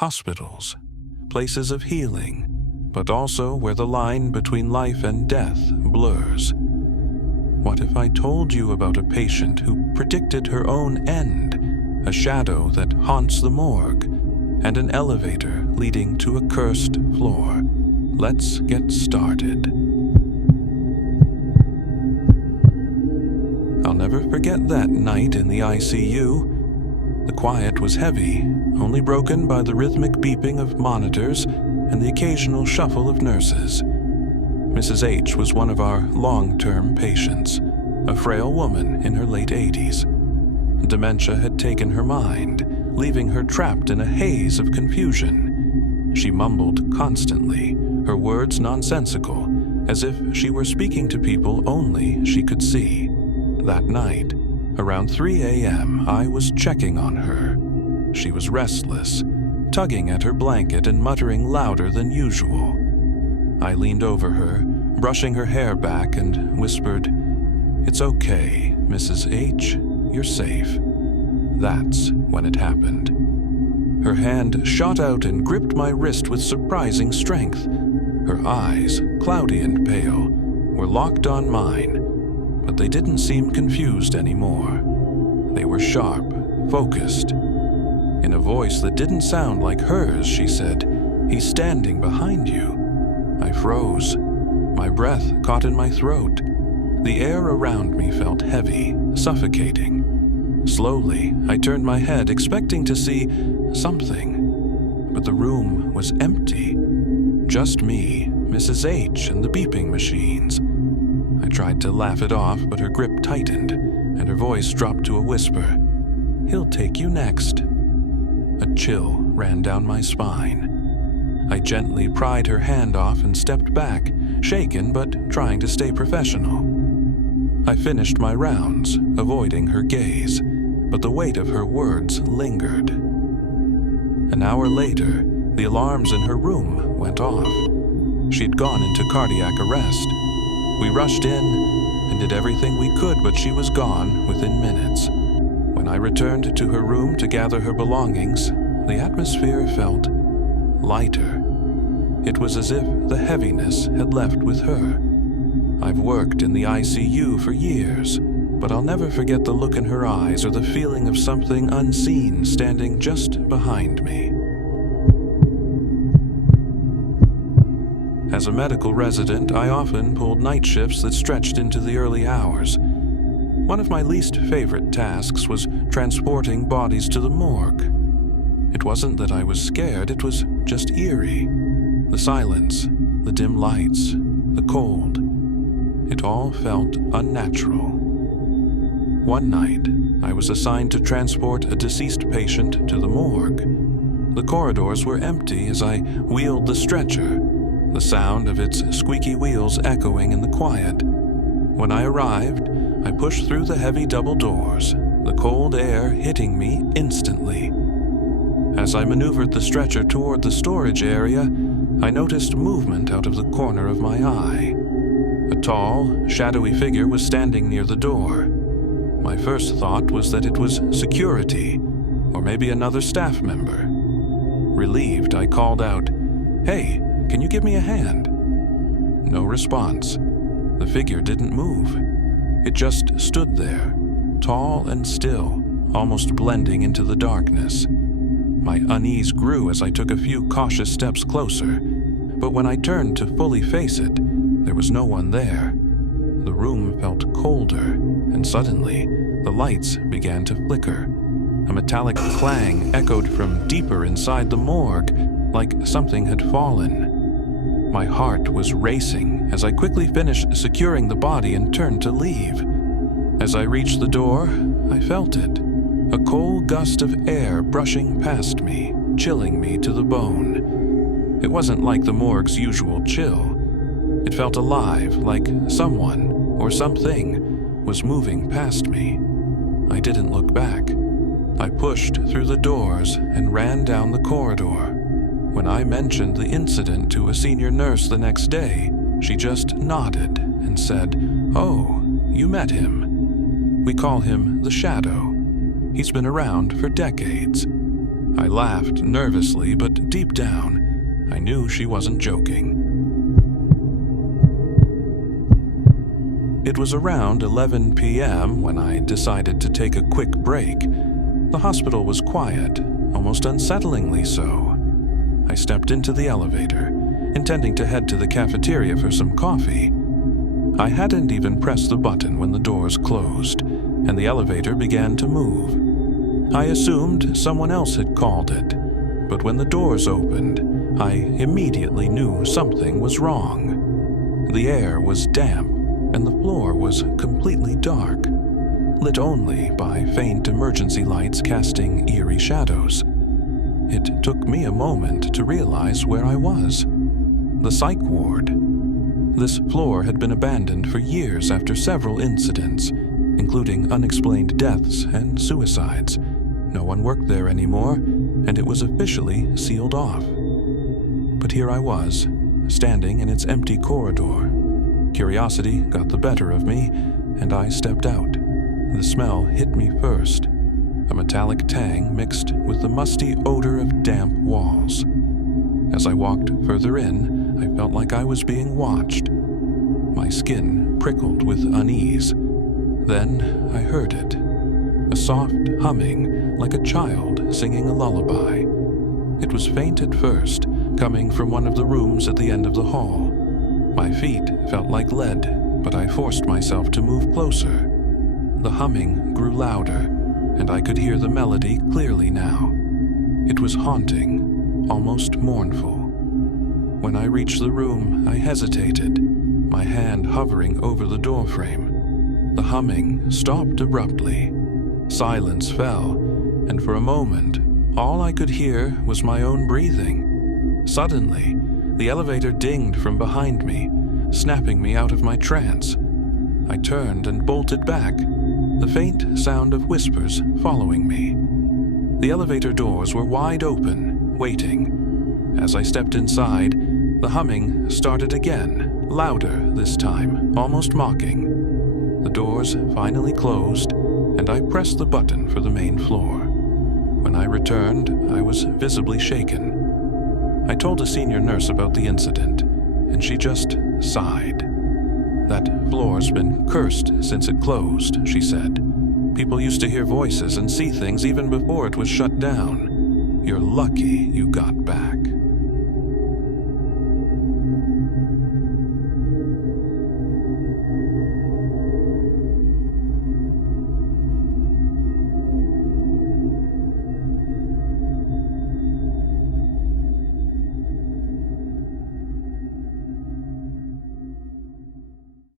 hospitals, places of healing, but also where the line between life and death blurs. What if I told you about a patient who predicted her own end, a shadow that haunts the morgue, and an elevator leading to a cursed floor? Let's get started. I'll never forget that night in the ICU. The quiet was heavy, only broken by the rhythmic beeping of monitors and the occasional shuffle of nurses. Mrs. H was one of our long-term patients, a frail woman in her late 80s. Dementia had taken her mind, leaving her trapped in a haze of confusion. She mumbled constantly, her words nonsensical, as if she were speaking to people only she could see. That night, around 3 a.m., I was checking on her. She was restless, tugging at her blanket and muttering louder than usual. I leaned over her, brushing her hair back, and whispered, "It's okay, Mrs. H. You're safe." That's when it happened. Her hand shot out and gripped my wrist with surprising strength. Her eyes, cloudy and pale, were locked on mine, but they didn't seem confused anymore. They were sharp, focused. In a voice that didn't sound like hers, she said, "He's standing behind you." I froze. My breath caught in my throat. The air around me felt heavy, suffocating. Slowly, I turned my head, expecting to see something, but the room was empty. Just me, Mrs. H, and the beeping machines. I tried to laugh it off, but her grip tightened, and her voice dropped to a whisper. "He'll take you next." A chill ran down my spine. I gently pried her hand off and stepped back, shaken but trying to stay professional. I finished my rounds, avoiding her gaze, but the weight of her words lingered. An hour later, the alarms in her room went off. She'd gone into cardiac arrest. We rushed in and did everything we could, but she was gone within minutes. When I returned to her room to gather her belongings, the atmosphere felt lighter. It was as if the heaviness had left with her. I've worked in the ICU for years, but I'll never forget the look in her eyes or the feeling of something unseen standing just behind me. As a medical resident, I often pulled night shifts that stretched into the early hours. One of my least favorite tasks was transporting bodies to the morgue. It wasn't that I was scared, it was just eerie. The silence, the dim lights, the cold. It all felt unnatural. One night, I was assigned to transport a deceased patient to the morgue. The corridors were empty as I wheeled the stretcher, the sound of its squeaky wheels echoing in the quiet. When I arrived, I pushed through the heavy double doors, the cold air hitting me instantly. As I maneuvered the stretcher toward the storage area, I noticed movement out of the corner of my eye. A tall, shadowy figure was standing near the door. My first thought was that it was security, or maybe another staff member. Relieved, I called out, "Hey, can you give me a hand?" No response. The figure didn't move. It just stood there, tall and still, almost blending into the darkness. My unease grew as I took a few cautious steps closer, but when I turned to fully face it, there was no one there. The room felt colder, and suddenly, the lights began to flicker. A metallic clang echoed from deeper inside the morgue, like something had fallen. My heart was racing as I quickly finished securing the body and turned to leave. As I reached the door, I felt it. A cold gust of air brushing past me, chilling me to the bone. It wasn't like the morgue's usual chill. It felt alive, like someone or something was moving past me. I didn't look back. I pushed through the doors and ran down the corridor. When I mentioned the incident to a senior nurse the next day, she just nodded and said, "Oh, you met him. We call him the Shadow. He's been around for decades." I laughed nervously, but deep down, I knew she wasn't joking. It was around 11 p.m. when I decided to take a quick break. The hospital was quiet, almost unsettlingly so. I stepped into the elevator, intending to head to the cafeteria for some coffee. I hadn't even pressed the button when the doors closed, and the elevator began to move. I assumed someone else had called it, but when the doors opened, I immediately knew something was wrong. The air was damp, and the floor was completely dark, lit only by faint emergency lights casting eerie shadows. It took me a moment to realize where I was. The psych ward. This floor had been abandoned for years after several incidents, including unexplained deaths and suicides. No one worked there anymore, and it was officially sealed off. But here I was, standing in its empty corridor. Curiosity got the better of me, and I stepped out. The smell hit me first, a metallic tang mixed with the musty odor of damp walls. As I walked further in, I felt like I was being watched. My skin prickled with unease. Then I heard it, a soft humming like a child singing a lullaby. It was faint at first, coming from one of the rooms at the end of the hall. My feet felt like lead, but I forced myself to move closer. The humming grew louder, and I could hear the melody clearly now. It was haunting, almost mournful. When I reached the room, I hesitated, my hand hovering over the doorframe. The humming stopped abruptly. Silence fell, and for a moment, all I could hear was my own breathing. Suddenly, the elevator dinged from behind me, snapping me out of my trance. I turned and bolted back, the faint sound of whispers following me. The elevator doors were wide open, waiting. As I stepped inside, the humming started again, louder this time, almost mocking. The doors finally closed, and I pressed the button for the main floor. When I returned, I was visibly shaken. I told a senior nurse about the incident, and she just sighed. That floor's been cursed since it closed, she said. People used to hear voices and see things even before it was shut down. You're lucky you got back.